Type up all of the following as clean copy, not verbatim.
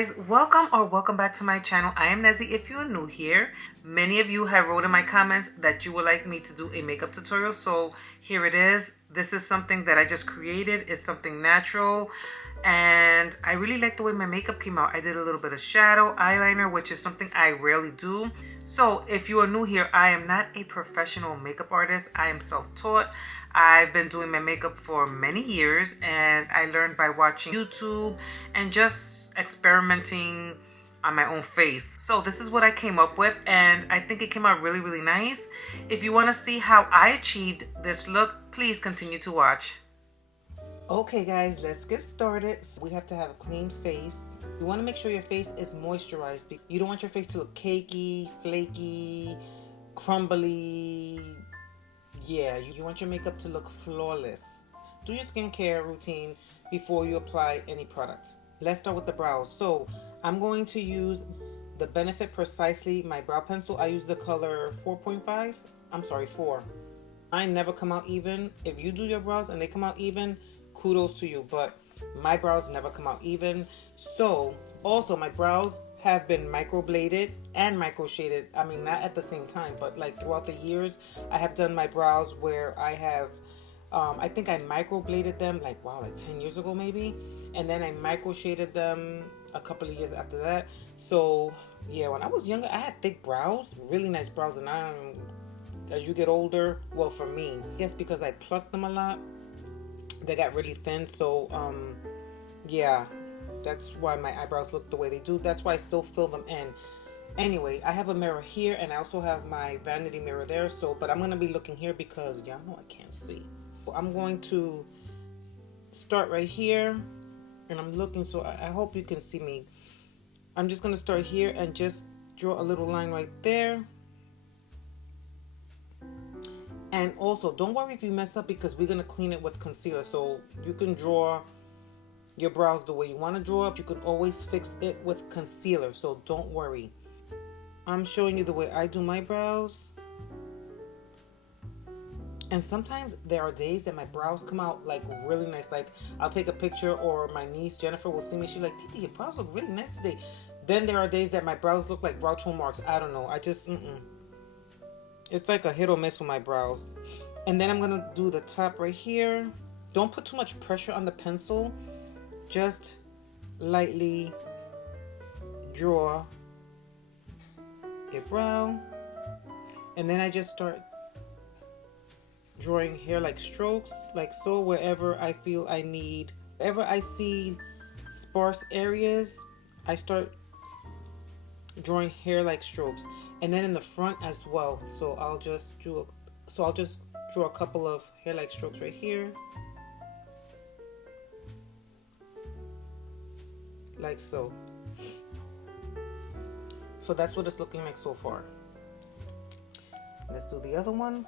guys, welcome back to my channel. I am Nezzy. If you are new here, many of you have wrote in my comments that you would like me to do a makeup tutorial, so here it is. This is something that I just created. It's something natural and I really like the way my makeup came out. I did a little bit of shadow, eyeliner, which is something I rarely do. So if you are new here, I am not a professional makeup artist. I am self-taught. I've been doing my makeup for many years and I learned by watching YouTube and just experimenting on my own face. So this is what I came up with and I think it came out really, really nice. If you want to see how I achieved this look, please continue to watch. Okay guys, let's get started. So we have to have a clean face. You want to make sure your face is moisturized. You don't want your face to look cakey, flaky, crumbly. Yeah, you want your makeup to look flawless. Do your skincare routine before you apply any product. Let's start with the brows. So I'm going to use the Benefit Precisely, my brow pencil. I use the color 4.5. I'm sorry, 4. Mine never come out even. If you do your brows and they come out even, kudos to you, but my brows never come out even. So also my brows have been microbladed and micro shaded. I mean, not at the same time, but like throughout the years I have done my brows where I have I think I microbladed them like 10 years ago maybe, and then I micro shaded them a couple of years after that. So yeah, when I was younger I had thick brows, really nice brows, and as you get older, well, for me, I guess because I plucked them a lot, they got really thin. So yeah, that's why my eyebrows look the way they do. That's why I still fill them in. Anyway, I have a mirror here and I also have my vanity mirror there. So, but I'm going to be looking here because y'all know I can't see. I'm going to start right here and I'm looking, so I hope you can see me. I'm just going to start here and just draw a little line right there. And also, don't worry if you mess up because we're going to clean it with concealer. So you can draw your brows the way you want to draw it. You can always fix it with concealer, so don't worry. I'm showing you the way I do my brows. And sometimes there are days that my brows come out like really nice. Like I'll take a picture, or my niece Jennifer will see me. She's like, Titi, your brows look really nice today. Then there are days that my brows look like Groucho Marx. I don't know. I just, It's like a hit or miss with my brows. And then I'm going to do the top right here. Don't put too much pressure on the pencil. Just lightly draw your brow. And then I just start drawing hair-like strokes, like so, wherever I feel I need. Wherever I see sparse areas, I start drawing hair-like strokes. And then in the front as well. So I'll just draw a couple of hair-like strokes right here. Like so. So that's what it's looking like so far. Let's do the other one.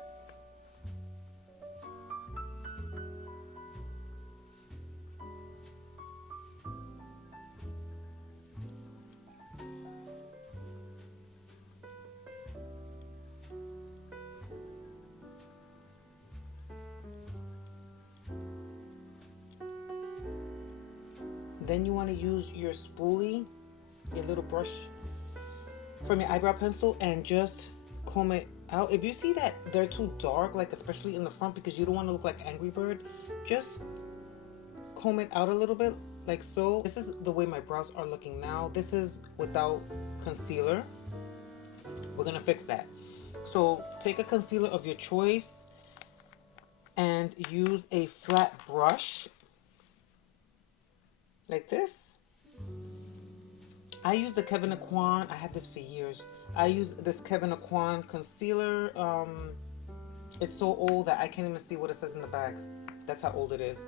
Then you want to use your spoolie, your little brush from your eyebrow pencil, and just comb it out. If you see that they're too dark, like especially in the front, because you don't want to look like Angry Bird, just comb it out a little bit, like so. This is the way my brows are looking now. This is without concealer. We're gonna fix that. So take a concealer of your choice and use a flat brush like this. I use the Kevyn Aucoin. I had this for years. I use this Kevyn Aucoin concealer. It's so old that I can't even see what it says in the back. That's how old it is.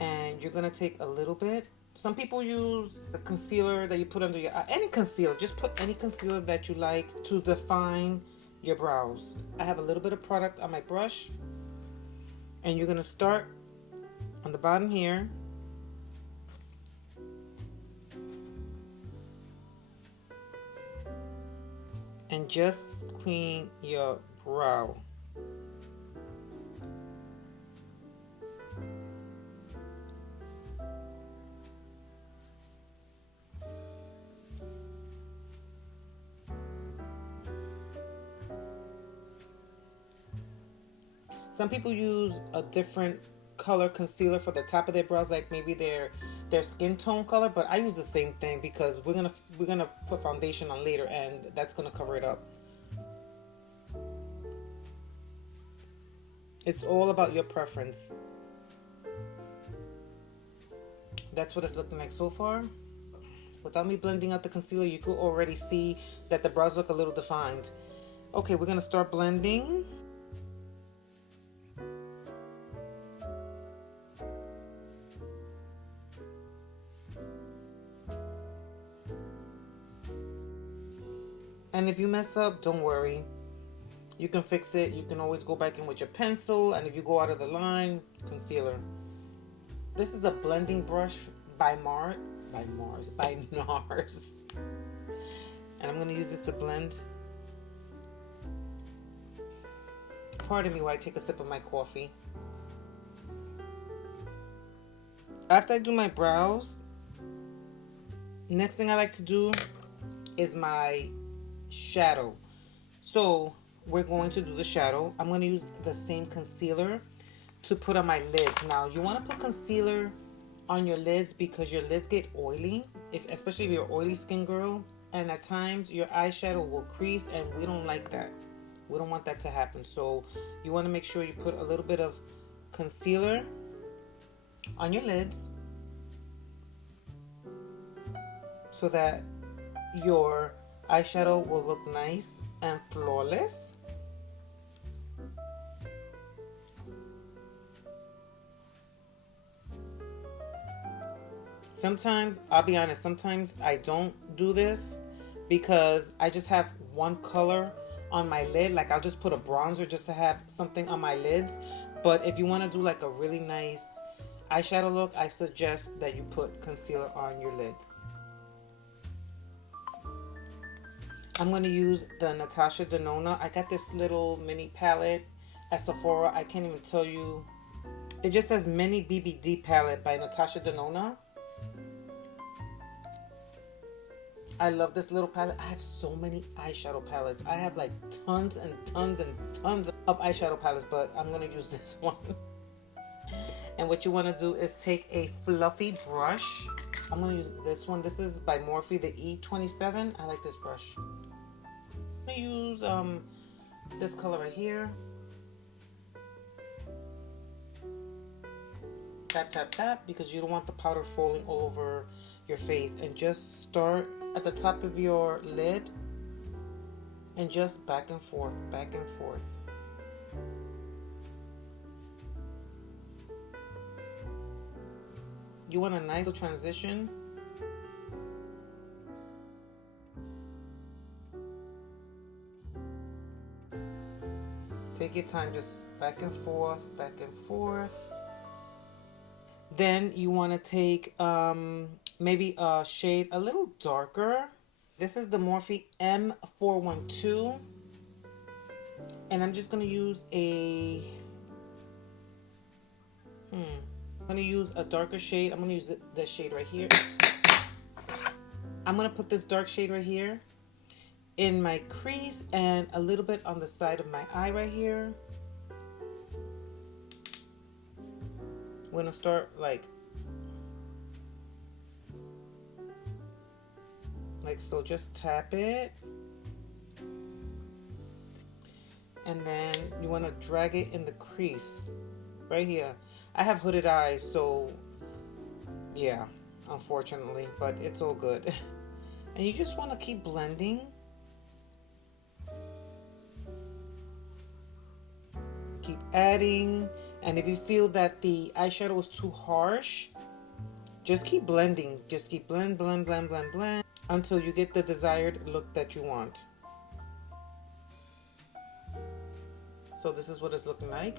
And you're gonna take a little bit. Some people use a concealer that you put under your eye. Any concealer, just put any concealer that you like to define your brows. I have a little bit of product on my brush. And you're gonna start on the bottom here. And just clean your brow. Some people use a different color concealer for the top of their brows, like maybe their skin tone color, but I use the same thing because we're gonna put foundation on later, and that's gonna cover it up. It's all about your preference. That's what it's looking like so far. Without me blending out the concealer, you could already see that the brows look a little defined. Okay, we're gonna start blending. And if you mess up, don't worry. You can fix it. You can always go back in with your pencil, and if you go out of the line, concealer. This is a blending brush by NARS. And I'm going to use this to blend. Pardon me while I take a sip of my coffee. After I do my brows, next thing I like to do is my shadow. So we're going to do the shadow. I'm going to use the same concealer to put on my lids. Now you want to put concealer on your lids because your lids get oily, especially if you're an oily skin girl, and at times your eyeshadow will crease, and we don't like that. We don't want that to happen. So you want to make sure you put a little bit of concealer on your lids so that your eyeshadow will look nice and flawless. Sometimes, I'll be honest, sometimes I don't do this because I just have one color on my lid. Like I'll just put a bronzer just to have something on my lids. But if you want to do like a really nice eyeshadow look, I suggest that you put concealer on your lids. I'm going to use the Natasha Denona. I got this little mini palette at Sephora. I can't even tell you. It just says Mini BBD palette by Natasha Denona. I love this little palette. I have so many eyeshadow palettes. I have like tons and tons and tons of eyeshadow palettes, but I'm going to use this one. And what you want to do is take a fluffy brush. I'm going to use this one. This is by Morphe, the E27. I like this brush. I'm going to use this color right here. Tap, tap, tap, because you don't want the powder falling all over your face. And just start at the top of your lid and just back and forth, back and forth. You want a nice little transition. Take your time, just back and forth, back and forth. Then you want to take maybe a shade a little darker. This is the Morphe M412. And I'm just going to use I'm going to use a darker shade. I'm going to use this shade right here. I'm going to put this dark shade right here in my crease and a little bit on the side of my eye right here. We're going to start like so. Just tap it. And then you want to drag it in the crease right here. I have hooded eyes, so yeah, unfortunately, but it's all good. And you just want to keep blending. Keep adding. And if you feel that the eyeshadow is too harsh, just keep blending. Just keep blend, blend, blend, blend, blend until you get the desired look that you want. So this is what it's looking like.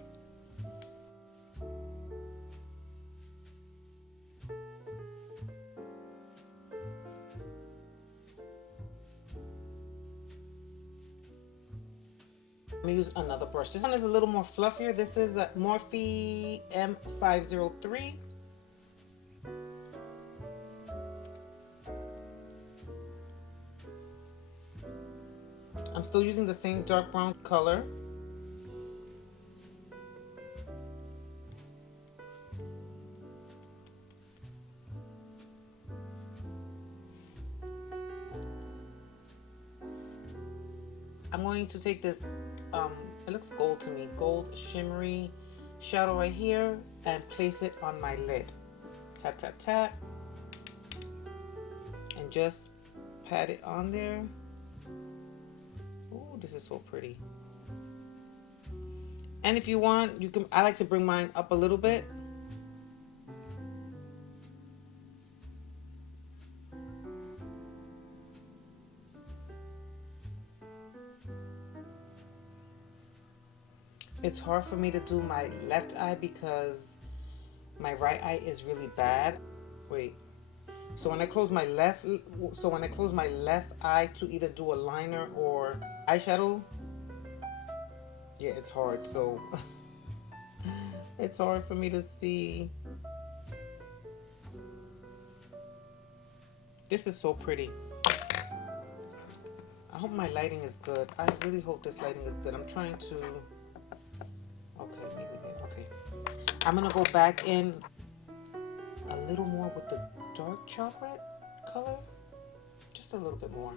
I'm gonna use another brush. This one is a little more fluffier. This is the Morphe M503. I'm still using the same dark brown color. I'm going to take this, it looks gold to me, gold shimmery shadow right here, and place it on my lid. Tap, tap, tap. And just pat it on there. Oh, this is so pretty. And if you want, you can, I like to bring mine up a little bit. It's hard for me to do my left eye because my right eye is really bad. Wait. So when I close my left eye to either do a liner or eyeshadow, yeah, it's hard. So it's hard for me to see. This is so pretty. I hope my lighting is good. I really hope this lighting is good. I'm trying to, okay, maybe that, okay. I'm gonna go back in a little more with the dark chocolate color. Just a little bit more.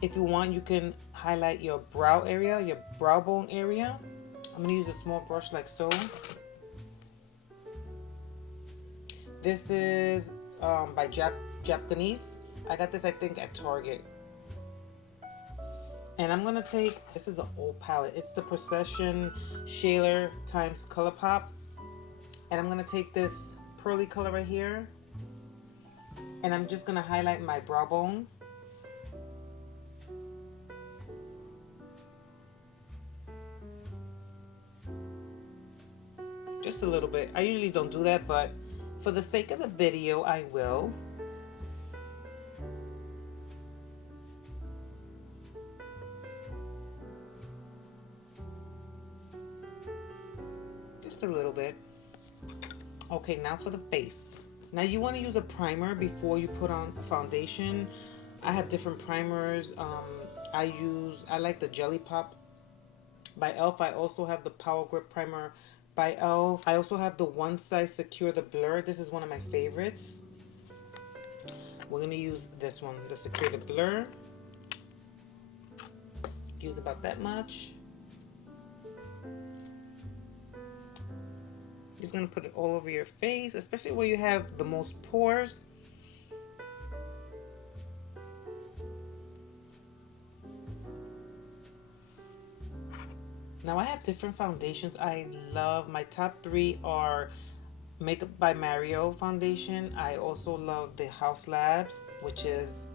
If you want, you can highlight your brow area, your brow bone area. I'm gonna use a small brush like so. This is by Japanese. I got this, I think, at Target. And I'm gonna take, this is an old palette. It's the Procession Shaler times Colourpop. And I'm gonna take this pearly color right here. And I'm just gonna highlight my brow bone. Just a little bit. I usually don't do that, but for the sake of the video, I will. Just a little bit. Okay, now for the face. Now you want to use a primer before you put on foundation. I have different primers. I like the Jelly Pop by e.l.f. I also have the Power Grip Primer by e.l.f. I also have the One Size Secure the Blur. This is one of my favorites. We're going to use this one, the Secure the Blur. Use about that much. Just going to put it all over your face, especially where you have the most pores. Now I have different foundations I love. My top 3 are Makeup by Mario foundation. I also love the House Labs, which is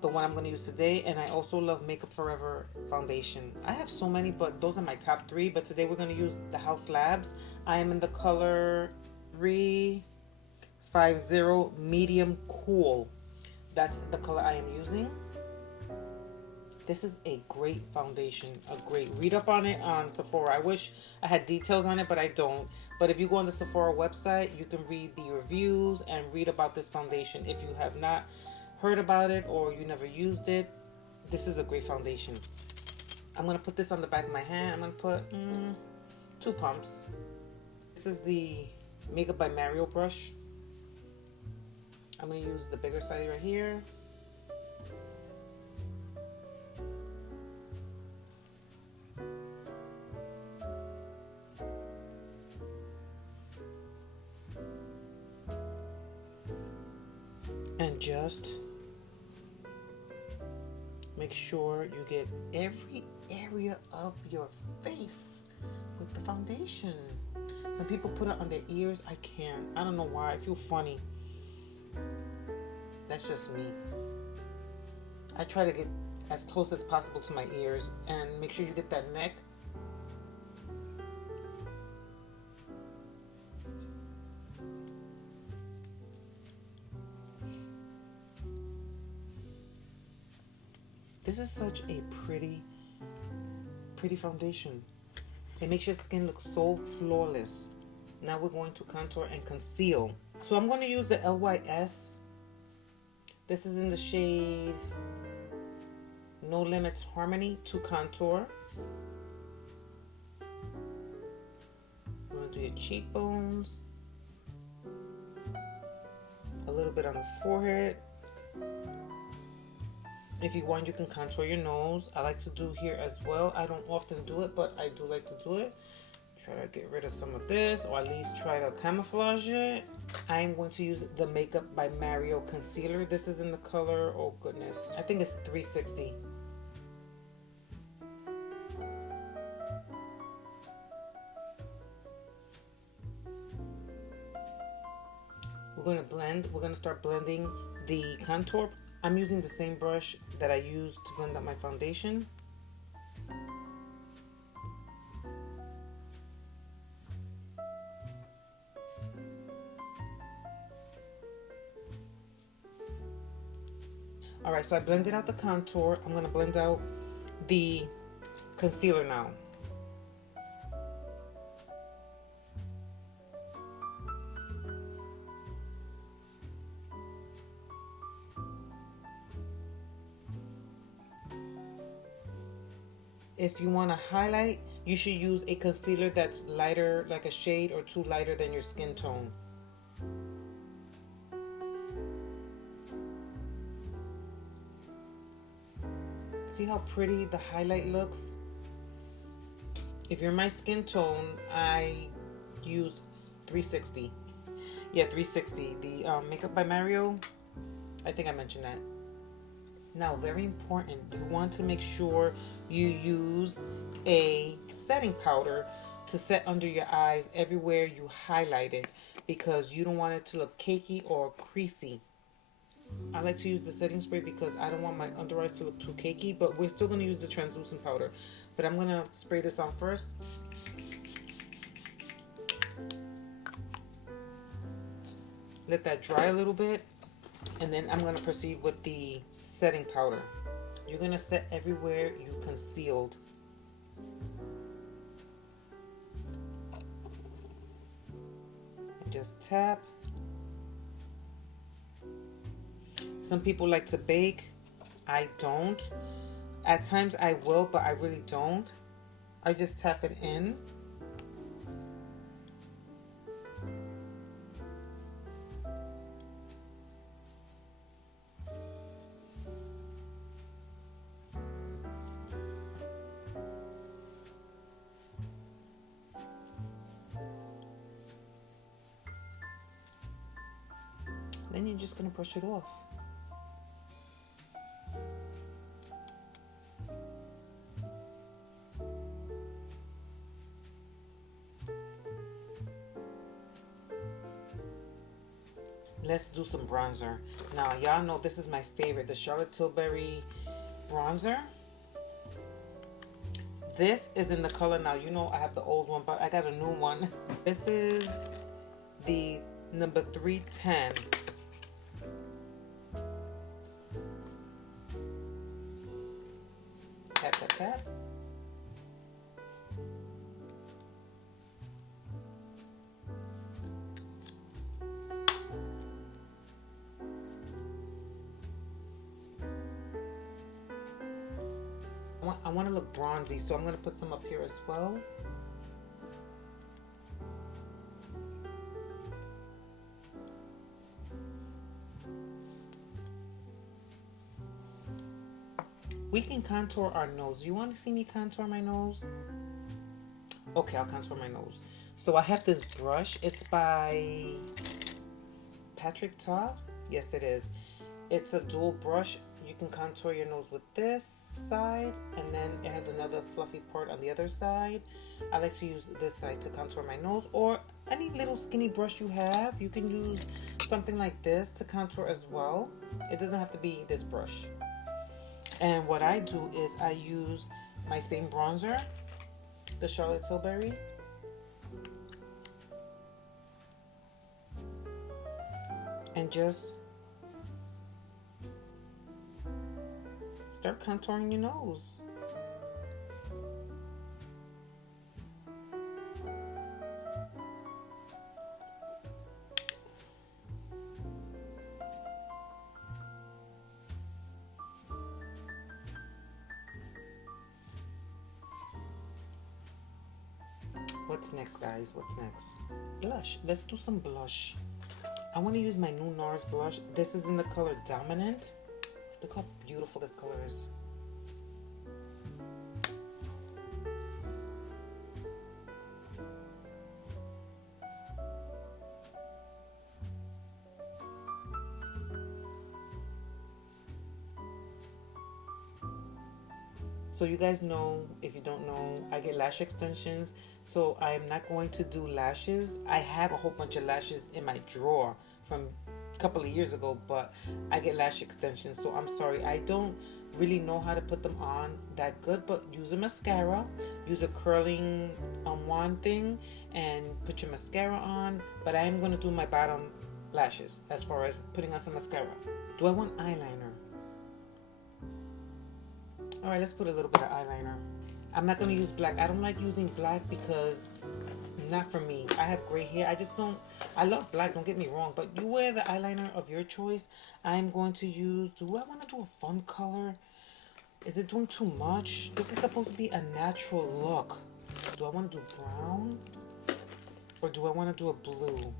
the one I'm going to use today. And I also love Makeup Forever foundation. I have so many, but those are my top 3. But today we're going to use the House Labs. I am in the color 350 Medium Cool. That's the color I am using. This is a great foundation, a great read up on it on Sephora. I wish I had details on it, but I don't. But if you go on the Sephora website, you can read the reviews and read about this foundation. If you have not heard about it or you never used it, this is a great foundation. I'm going to put this on the back of my hand. I'm going to put 2 pumps. This is the Makeup by Mario brush. I'm going to use the bigger size right here. And just make sure you get every area of your face with the foundation. Some people put it on their ears. I can't. I don't know why. I feel funny. That's just me. I try to get as close as possible to my ears and make sure you get that neck. This is such a pretty foundation. It makes your skin look so flawless. Now we're going to contour and conceal. So I'm going to use the LYS. This is in the shade No Limits Harmony to contour. do your cheekbones, a little bit on the forehead. If you want, you can contour your nose. I like to do here as well. I don't often do it, but I do like to do it. Try to get rid of some of this, or at least try to camouflage it. I'm going to use the Makeup by Mario concealer. This is in the color, oh goodness, I think it's 360. We're going to start blending the contour. I'm using the same brush that I used to blend up my foundation. Alright, so I blended out the contour. I'm going to blend out the concealer now. If you want to highlight, you should use a concealer that's lighter, like a shade or two lighter than your skin tone. See how pretty the highlight looks? If you're my skin tone, I used 360. Yeah, 360. The Makeup by Mario. I think I mentioned that. Now, very important, you want to make sure you use a setting powder to set under your eyes everywhere you highlight it, because you don't want it to look cakey or creasy. I like to use the setting spray because I don't want my under eyes to look too cakey, but we're still going to use the translucent powder. But I'm going to spray this on first. Let that dry a little bit, and then I'm going to proceed with the setting powder. You're going to set everywhere you concealed. And just tap. Some people like to bake. I don't. At times I will, but I really don't. I just tap it in. Then you're just going to brush it off. Let's do some bronzer. Now, y'all know this is my favorite, the Charlotte Tilbury bronzer. This is in the color, now you know I have the old one, but I got a new one. This is the number 310. Tap, tap, tap. I want to look bronzy, so I'm going to put some up here as well. We can contour our nose. Do you want to see me contour my nose? Okay, I'll contour my nose. So I have this brush. It's by Patrick Ta. Yes, it is. It's a dual brush. You can contour your nose with this side, and then it has another fluffy part on the other side. I like to use this side to contour my nose, or any little skinny brush you have. You can use something like this to contour as well. It doesn't have to be this brush. And what I do is I use my same bronzer, the Charlotte Tilbury. And just start contouring your nose. What What's next, guys? What's next? Blush. Let's do some blush. I want to use my new NARS blush. This is in the color Dominant. Look how beautiful this color is. So you guys know, if you don't know, I get lash extensions. So I'm not going to do lashes. I have a whole bunch of lashes in my drawer from a couple of years ago, but I get lash extensions. So I'm sorry, I don't really know how to put them on that good, but use a mascara, use a curling wand thing and put your mascara on. But I am going to do my bottom lashes as far as putting on some mascara. Do I want eyeliner? Alright, let's put a little bit of eyeliner. I'm not going to use black. I don't like using black because not for me. I have gray hair. I just don't. I love black, don't get me wrong. But you wear the eyeliner of your choice. I'm going to use. Do I want to do a fun color? Is it doing too much? This is supposed to be a natural look. Do I want to do brown? Or do I want to do a blue?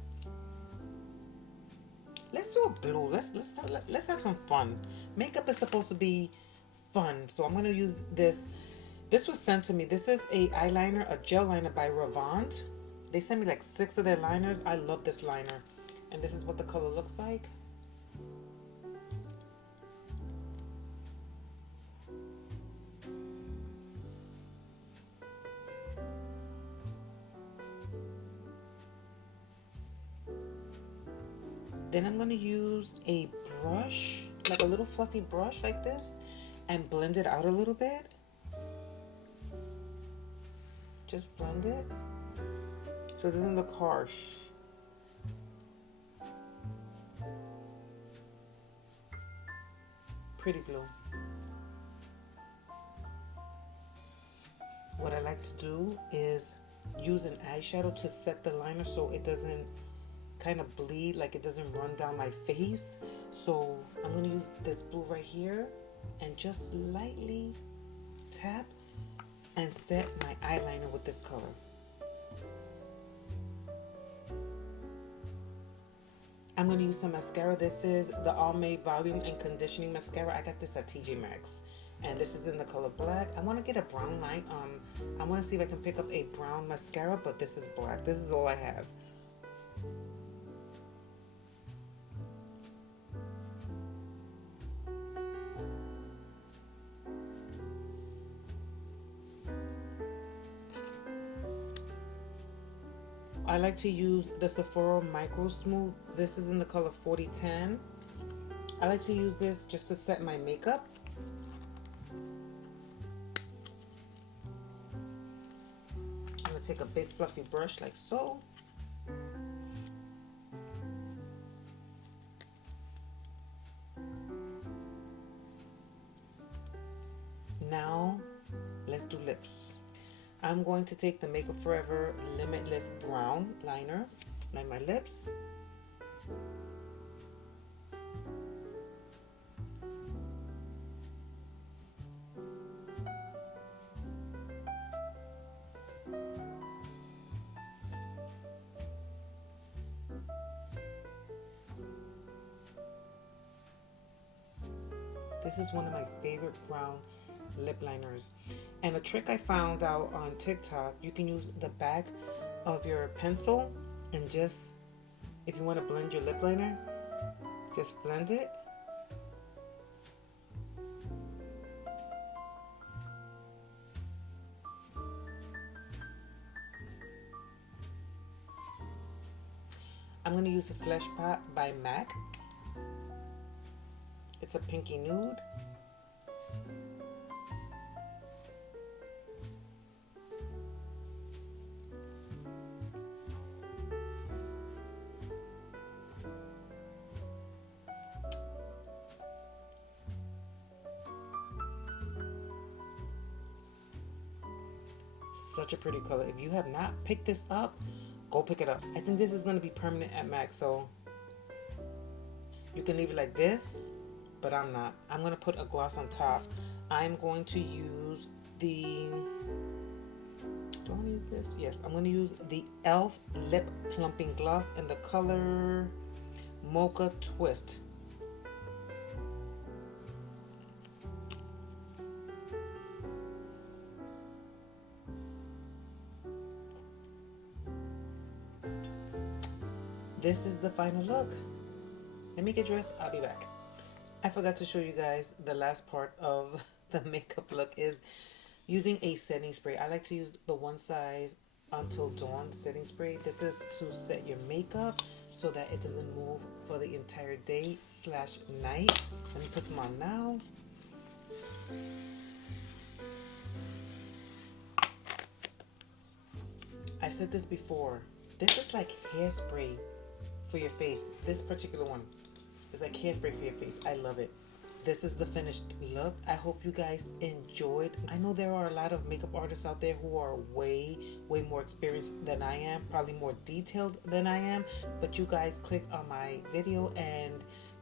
Let's do a blue. Let's have some fun. Makeup is supposed to be fun, so I'm going to use this. This was sent to me. This is a eyeliner, a gel liner by Ravant. They sent me like 6 of their liners. I love this liner, and this is what the color looks like. Then I'm going to use a brush, like a little fluffy brush like this, and blend it out a little bit. Just blend it so it doesn't look harsh. Pretty blue. What I like to do is use an eyeshadow to set the liner so it doesn't kind of bleed, like it doesn't run down my face. So I'm going to use this blue right here and just lightly tap and set my eyeliner with this color. I'm going to use some mascara. This is the Almay Volume and Conditioning Mascara. I got this at TJ Maxx, and this is in the color black. I want to get a brown light. I want to see if I can pick up a brown mascara, but this is black. This is all I have. I like to use the Sephora Micro Smooth. This is in the color 4010. I like to use this just to set my makeup. I'm going to take a big fluffy brush like so. Now, let's do lips. I'm going to take the Makeup Forever Limitless Brown Liner, line my lips. This is one of my favorite brown lip liners. And a trick I found out on TikTok, you can use the back of your pencil and just, if you want to blend your lip liner, just blend it. I'm going to use a Flesh Pot by MAC. It's a pinky nude. Such a pretty color. If you have not picked this up, go pick it up. I think this is going to be permanent at MAC, so you can leave it like this, but I'm not. I'm going to put a gloss on top. I'm going to use the, do I want to use this? Yes, I'm going to use the e.l.f. Lip Plumping Gloss in the color Mocha Twist. This is the final look. Let me get dressed. I'll be back. I forgot to show you guys the last part of the makeup look is using a setting spray. I like to use the One Size Until Dawn setting spray. This is to set your makeup so that it doesn't move for the entire day / night. Let me put them on now. I said this before. This is like hairspray for your face. This particular one is like hairspray for your face. I love it. This is the finished look. I hope you guys enjoyed. I know there are a lot of makeup artists out there who are way more experienced than I am, probably more detailed than I am, but you guys clicked on my video and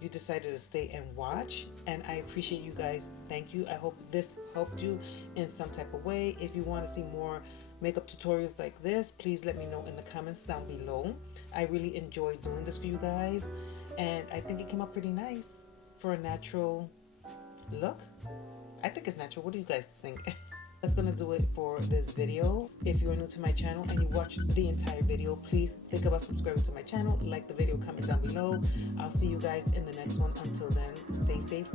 you decided to stay and watch, and I appreciate you guys. Thank you. I hope this helped you in some type of way. If you want to see more makeup tutorials like this, please let me know in the comments down below. I really enjoyed doing this for you guys, and I think it came out pretty nice for a natural look. I think it's natural. What do you guys think? That's gonna do it for this video. If you are new to my channel and you watched the entire video, please think about subscribing to my channel, like the video, comment down below. I'll see you guys in the next one. Until then, stay safe,